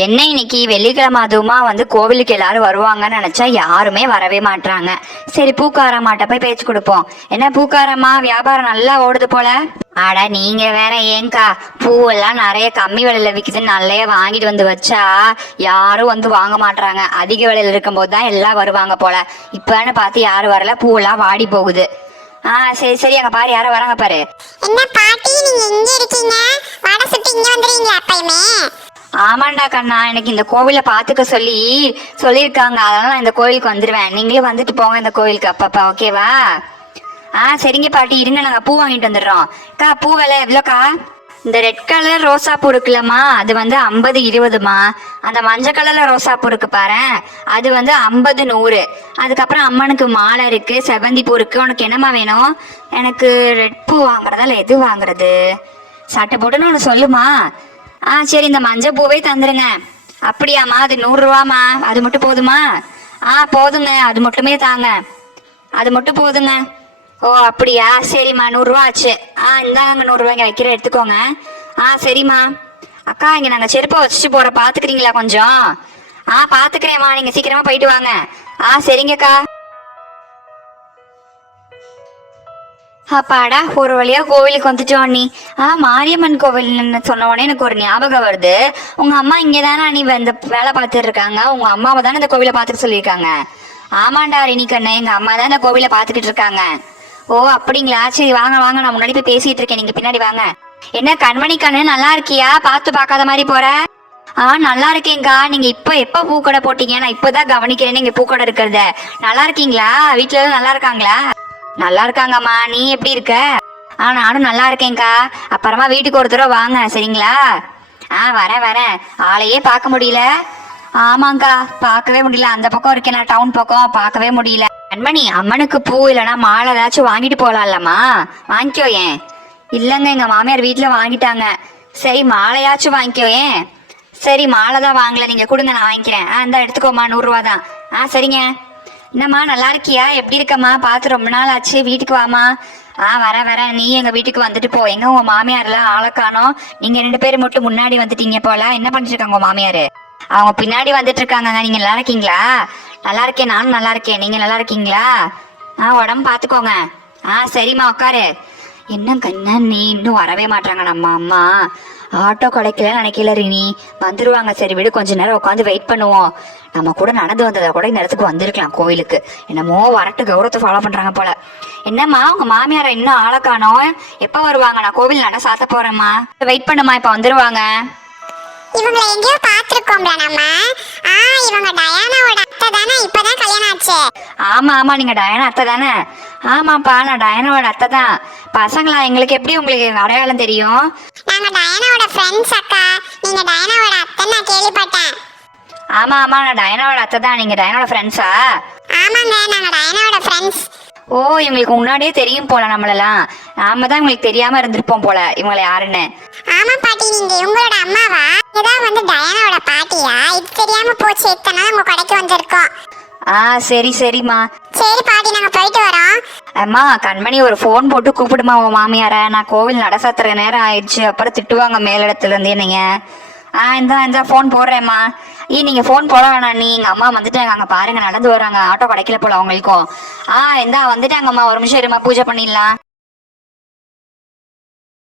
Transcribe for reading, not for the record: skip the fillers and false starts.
என்ன இன்னைக்கு வெள்ளிக்கிழமை அதுவுமா கோவிலுக்கு எல்லாரும் வருவாங்கன்னு நினைச்சா யாருமே வரவே மாட்டாங்க. சரி பூக்காரம்மாட்ட போய் பேச்சு கொடுப்போம். என்ன பூக்காரம்மா, வியாபாரம் நல்லா ஓடுது போல? அட நீங்க வேற ஏங்கா, பூவெல்லாம் நிறைய கம்மி விலையில விக்குதுன்னு நல்லைய வாங்கிட்டு வச்சா யாரும் வாங்க மாட்டாங்க. அதிக விலையில இருக்கும் போது தான் எல்லாம் வருவாங்க போல. இப்பன்னு பார்த்து யாரும் வரல, பூவெல்லாம் வாடி போகுது. சரி சரி, அங்க பாரு யாரும் வராங்க பாரு. என்ன பாட்டி, நீங்க எங்க இருக்கீங்க? வடை சுட்டு இங்க வந்துறீங்களா எப்பயுமே? ஆமாண்டா கண்ணா, எனக்கு இந்த கோவிலை பாத்துக்க சொல்லியிருக்காங்க. அதனால நான் இந்த கோவிலுக்கு வந்துடுவேன். நீங்களே வந்துட்டு போங்க இந்த கோவிலுக்கு அப்பப்பா, ஓகேவா? சரிங்க பாட்டி, இருங்க, நாங்க பூ வாங்கிட்டு வந்துடுறோம். அக்கா, பூ விலை எவ்வளோக்கா? இந்த ரெட் கலர் ரோசா பூ இருக்குல்லம்மா, அது 50 20மா. அந்த மஞ்சள் கலர்ல ரோசா பூ இருக்கு பாரு, அது 50 100. அதுக்கப்புறம் அம்மனுக்கு மாலை இருக்கு, செவந்தி பூ இருக்கு. உனக்கு என்னம்மா வேணும்? எனக்கு ரெட் பூ வாங்குறதா இல்லை எது வாங்குறது? சட்டை போட்டுன்னு ஒன்று சொல்லுமா. சரி, இந்த மஞ்சள் பூவே தந்துருங்க. அப்படியாம்மா, அது 100 ரூபாமா. அது மட்டும் போதுமா? போதுங்க, அது மட்டுமே தாங்க. அது மட்டும் போதுங்க. ஓ அப்படியா, சரிம்மா, 100 ரூபா ஆச்சு. இந்தாங்க 100 ரூபாய்ங்க வைக்கிற, எடுத்துக்கோங்க. சரிம்மா. அக்கா, இங்க நாங்க செருப்பை வச்சுட்டு போற, பாத்துக்கிறீங்களா கொஞ்சம்? பாத்துக்கிறேம்மா, நீங்க சீக்கிரமா போயிட்டு வாங்க. சரிங்கக்கா. அப்பாடா, ஒரு வழியா கோவிலுக்கு வந்துட்டோம் நீ. மாரியம்மன் கோவில் சொன்ன உடனே எனக்கு ஒரு ஞாபகம் வருது. உங்க அம்மா இங்கதானே நீ இந்த வேலை பார்த்துட்டு இருக்காங்க? உங்க அம்மாவை தானே இந்த கோவிலை பார்த்துட்டு சொல்லியிருக்காங்க? ஆமாண்டா ரினி கண்ணு, எங்க அம்மா தான் இந்த கோவிலை பார்த்துக்கிட்டு இருக்காங்க. ஓ அப்படிங்களா, சரி வாங்க வாங்க, நான் முன்னாடி போய் பேசிட்டு இருக்கேன், நீங்க பின்னாடி வாங்க. என்ன கண்மணி கண்ணு, நல்லா இருக்கியா? பார்த்து பார்க்காத மாதிரி போற. நல்லா இருக்கேங்கா. நீங்க எப்ப பூக்கடை போட்டீங்க? நான் இப்பதான் கவனிக்கிறேன் நீங்க பூக்கடை இருக்கிறத. நல்லா இருக்கீங்களா? வீட்டுல எல்லாம் நல்லா இருக்காங்களா? நல்லா இருக்காங்கம்மா, நீ எப்படி இருக்க? நானும் நல்லா இருக்கேன்க்கா. அப்புறமா வீட்டுக்கு ஒரு தடவை வாங்க, சரிங்களா? வரேன். ஆளையே பார்க்க முடியல. ஆமாங்கா, பார்க்கவே முடியல. அந்த பக்கம் இருக்கேன் நான், டவுன் பக்கம், பார்க்கவே முடியல. கண்மணி, அம்மனுக்கு பூ இல்லைன்னா மாலை ஏதாச்சும் வாங்கிட்டு போகலாம்லம்மா? வாங்கிக்கோ. ஏன்? இல்லைங்க, எங்க மாமியார் வீட்டுல வாங்கிட்டாங்க. சரி, மாலையாச்சும் வாங்கிக்கோ. ஏன்? சரி, மாலை தான் வாங்கல, நீங்க கொடுங்க, நான் வாங்கிக்கிறேன். இந்த எடுத்துக்கோமா, 100 ரூபா தான். சரிங்க. என்னம்மா, நல்லா இருக்கியா? எப்படி இருக்கம்மா? பார்த்து ரொம்ப நாள் ஆச்சு, வீட்டுக்கு வாமா. வரேன். நீ எங்க வீட்டுக்கு வந்துட்டு போ. எங்க உங்க மாமியார்லாம் ஆளை காணோம்? நீங்க 2 பேரும் மட்டும் முன்னாடி வந்துட்டீங்க போல. என்ன பண்ணிட்டு இருக்காங்க உங்க மாமியாரு? அவங்க பின்னாடி வந்துட்டு இருக்காங்க. நீங்க நல்லா இருக்கீங்களா? நல்லா இருக்கேன், நானும் நல்லா இருக்கேன். நீங்க நல்லா இருக்கீங்களா? உடம்பு பாத்துக்கோங்க. சரிம்மா, உட்காரு. என்ன கண்ணா, நீ இன்னும் வரவே மாட்டாங்க நம்ம அம்மா? ஆட்டோ கிடைக்கல நினைக்கல ரினி, வந்துருவாங்க. சரி விடு, கொஞ்ச நேரம் உட்காந்து வெயிட் பண்ணுவோம். நம்ம கூட நடந்து வந்ததை கூட இந்த இடத்துக்கு வந்திருக்கலாம் கோயிலுக்கு. என்னமோ வரட்டு கௌரவத்தை ஃபாலோ பண்றாங்க போல. என்னம்மா, உங்க மாமியார இன்னும் ஆளை காணோம்? எப்ப வருவாங்க? நான் கோவில் நட சாத்த போறேம்மா, வெயிட் பண்ணுமா, இப்ப வந்துருவாங்க. இவங்களை எங்கேயோ பாத்துருக்கோம்ல நம்ம. இவங்க டயானாவோட அத்தை தானே? இப்பதான் கல்யாணம் ஆச்சு. ஆமா, நீங்க டயானா அத்தை தானே? ஆமாப்பா, நான் டயானாவோட அத்தை தான். பசங்களா, எங்களுக்கு எப்படி உங்களுக்கு அடையாளம் தெரியும்? நாங்க டயானாவோட ஃப்ரெண்ட்ஸ் அக்கா. நீங்க டயானாவோட அத்தை நான் கேள்விப்பட்டேன். ஆமா, நான் டயானாவோட அத்தை தான். நீங்க டயானாவோட ஃப்ரெண்ட்ஸா? ஆமாங்க, நாங்க டயானாவோட ஃப்ரெண்ட்ஸ். ஓ, இவங்களுக்கு முன்னாடியே தெரியும் போல நம்மளெல்லாம். நாம தான் உங்களுக்கு தெரியாம இருந்திருப்போம் போல இவங்களை யாருன்னு. ஆமா பாட்டி, நீங்க இவங்களோட அம்மாவா? இதான் டயானாவோட பாட்டியா? இது தெரியாம போச்சு, இத்தனை உங்க கடைக்கு வந்திருக்கோம். சரிம்மா. சரி பாட்டி, நாங்க போயிட்டு வரோம். அம்மா, கண்மணி ஒரு ஃபோன் போட்டு கூப்பிடுமா உன் மாமியார. நான் கோவில் நட சாத்துற நேரம் ஆயிடுச்சு, அப்புறம் திட்டுவாங்க மேலிடத்துல இருந்து என்னைய. இந்த ஃபோன் போடுறேம்மா. நீங்க ஃபோன் போட வேணாம், நீ எங்க அம்மா வந்துட்டாங்க, அங்க பாருங்க நடந்து வராங்க. ஆட்டோ கிடைக்கல போல அவங்களுக்கும். வந்துட்டாங்கம்மா, ஒரு நிமிஷம் இருமா, பூஜை பண்ணிடலாம்.